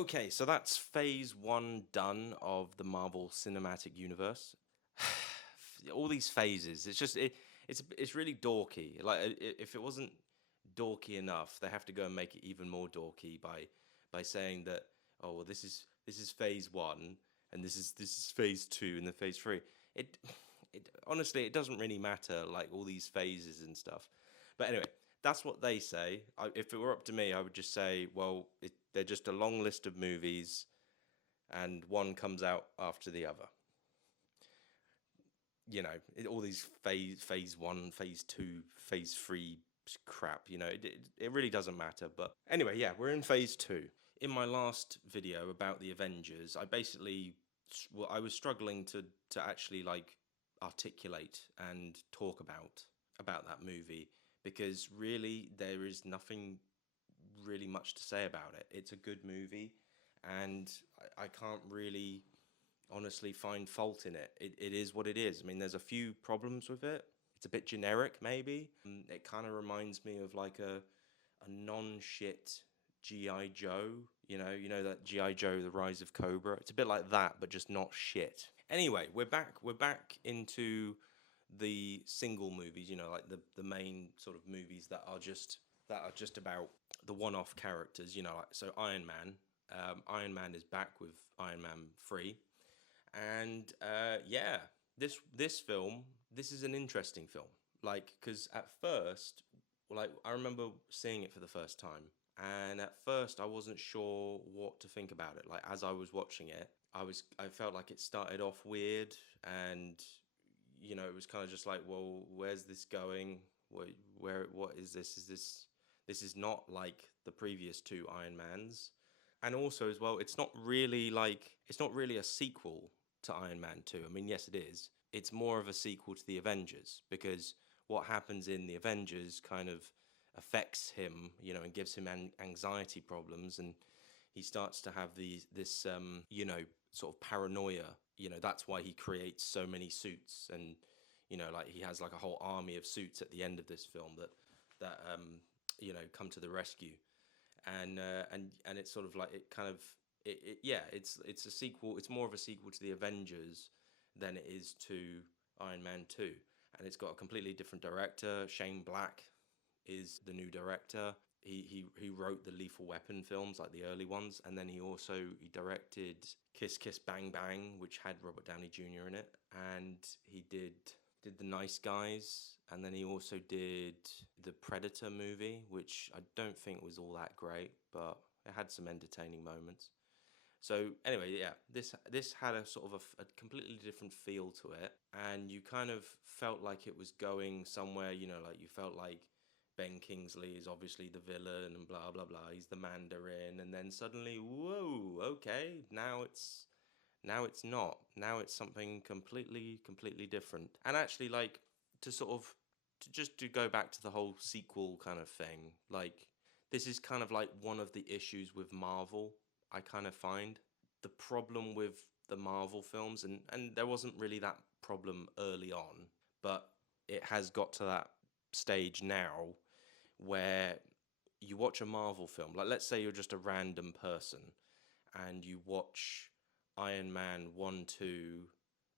Okay, so that's phase one done of the Marvel Cinematic Universe. All these phases, it's really dorky. Like if it wasn't dorky enough, they have to go and make it even more dorky by saying that, oh well, this is phase one and this is phase two and then phase three. It it honestly it doesn't really matter, like all these phases and stuff. But anyway, that's what they say. If it were up to me, I would just say, well, they're just a long list of movies, and one comes out after the other. All these phase one, phase two, phase three crap. It really doesn't matter. But anyway, yeah, we're in phase two. In my last video about the Avengers, I was struggling to actually like articulate and talk about that movie because really there is nothing really much to say about it. It's a good movie, and I can't really honestly find fault in it. It is what it is. I mean, there's a few problems with it. It's a bit generic, maybe. It kind of reminds me of like a non-shit GI Joe. You know that GI Joe, The Rise of Cobra. It's a bit like that, but just not shit. Anyway, we're back. We're back into the single movies. Like the main sort of movies that are just about the one-off characters. Like so Iron Man. Iron Man is back with Iron Man 3. And yeah, this is an interesting film. Like, because at first, like, I remember seeing it for the first time, and at first, I wasn't sure what to think about it. Like, as I was watching it, I felt like it started off weird, and it was kind of just like, well, where's this going? What is this? This is not like the previous two Iron Mans. And also as well, it's not really a sequel to Iron Man 2. I mean, yes it is. It's more of a sequel to the Avengers because what happens in the Avengers kind of affects him, and gives him anxiety problems, and he starts to have this sort of paranoia. That's why he creates so many suits, and like he has like a whole army of suits at the end of this film that come to the rescue. And it's sort of like it kind of yeah, it's a sequel. It's more of a sequel to the Avengers than it is to Iron Man 2, and it's got a completely different director. Shane Black is the new director. He wrote the Lethal Weapon films, like the early ones, and then he directed Kiss Kiss Bang Bang, which had Robert Downey Jr. in it, and he did The Nice Guys, and then he also did the Predator movie, which I don't think was all that great, but it had some entertaining moments. So anyway, yeah, this had a sort of a completely different feel to it, and you kind of felt like it was going somewhere. Like you felt like Ben Kingsley is obviously the villain and blah blah blah. He's the Mandarin, and then suddenly, whoa, okay, now it's not. Now it's something completely different. And actually, like to sort of to go back to the whole sequel kind of thing, like this is kind of like one of the issues with Marvel. I kind of find the problem with the Marvel films, and there wasn't really that problem early on, but it has got to that stage now where you watch a Marvel film. Like, let's say you're just a random person and you watch Iron Man 1, 2,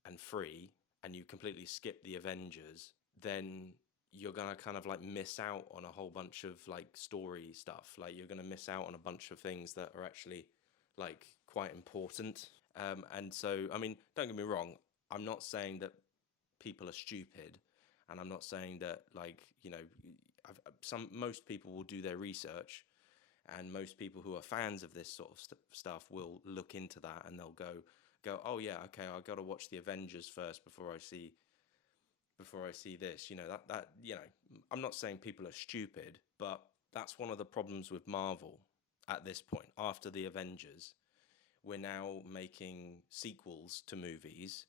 and 3, and you completely skip the Avengers, then you're gonna kind of like miss out on a whole bunch of like story stuff. Like, you're gonna miss out on a bunch of things that are actually like quite important. And so, I mean, don't get me wrong, I'm not saying that people are stupid, and I'm not saying that like most people will do their research, and most people who are fans of this sort of stuff will look into that, and they'll go, oh yeah, okay, I got to watch the Avengers first before I see this. I'm not saying people are stupid, but that's one of the problems with Marvel at this point. After the Avengers, we're now making sequels to movies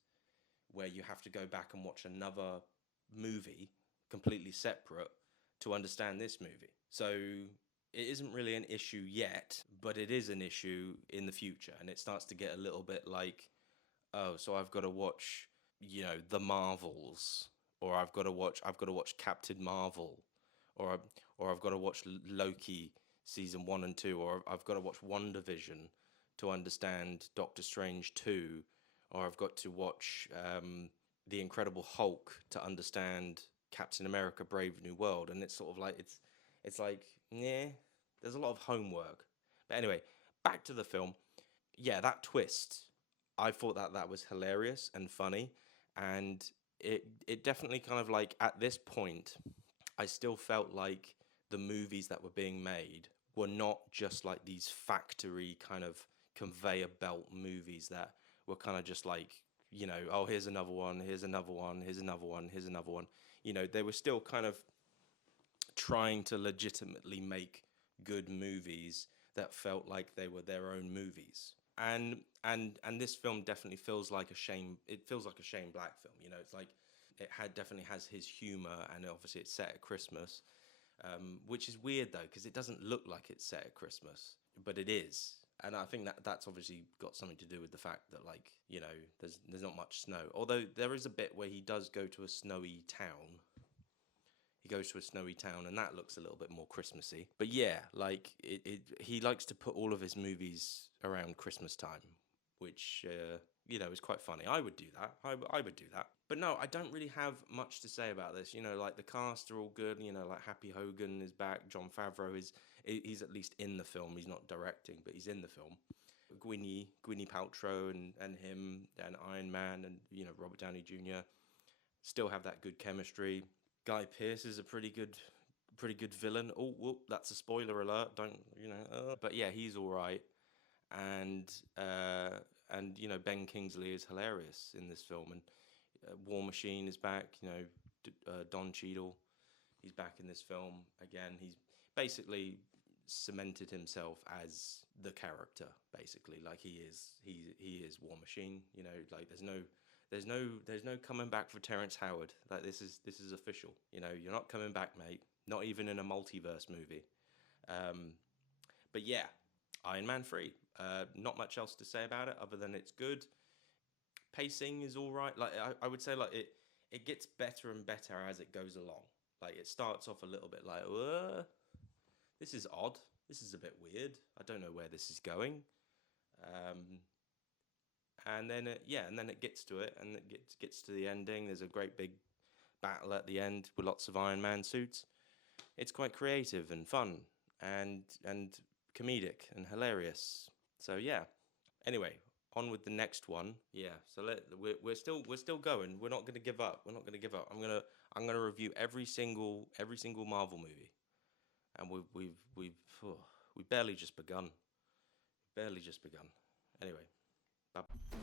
where you have to go back and watch another movie completely separate to understand this movie. So it isn't really an issue yet, but it is an issue in the future, and it starts to get a little bit like, oh, so I've got to watch, the Marvels, or I've got to watch Captain Marvel, or I've got to watch Loki season 1 and 2, or I've got to watch WandaVision to understand Doctor Strange 2, or I've got to watch The Incredible Hulk to understand Captain America: Brave New World, and it's sort of like it's like, yeah, there's a lot of homework. But anyway, back to the film. Yeah, that twist, I thought that was hilarious and funny, and it definitely kind of like, at this point, I still felt like the movies that were being made were not just like these factory kind of conveyor belt movies that were kind of just like, oh, here's another one, here's another one, here's another one, here's another one. They were still kind of trying to legitimately make good movies that felt like they were their own movies. And this film definitely feels like a Shane. It feels like a Shane Black film. It's like definitely has his humor, and obviously it's set at Christmas, which is weird though because it doesn't look like it's set at Christmas, but it is. And I think that's obviously got something to do with the fact that, like, there's not much snow. Although there is a bit where he does go to a snowy town. He goes to a snowy town, and that looks a little bit more Christmassy. But yeah, like he likes to put all of his movies around Christmas time, which is quite funny. I would do that. I would do that. But no, I don't really have much to say about this. Like the cast are all good. Like Happy Hogan is back. Jon Favreau he's at least in the film. He's not directing, but he's in the film. Gwyneth Paltrow and him and Iron Man and Robert Downey Jr. still have that good chemistry. Guy Pearce is a pretty good villain. Oh, whoop, that's a spoiler alert. Don't. But yeah, he's all right. And Ben Kingsley is hilarious in this film, and War Machine is back. Don Cheadle, he's back in this film again. He's basically cemented himself as the character. Basically, like he is War Machine. Like there's no coming back for Terrence Howard. Like this is official. You're not coming back, mate. Not even in a multiverse movie. But yeah, Iron Man 3. Not much else to say about it other than it's good. Pacing is all right. Like I would say, like it gets better and better as it goes along. Like it starts off a little bit like, this is odd. This is a bit weird. I don't know where this is going. And then it gets to it, and it gets to the ending. There's a great big battle at the end with lots of Iron Man suits. It's quite creative and fun and comedic and hilarious. So yeah. Anyway, on with the next one. Yeah. So we're still going. We're not going to give up. We're not going to give up. I'm gonna review every single Marvel movie, and we've barely just begun. Barely just begun. Anyway. Bye.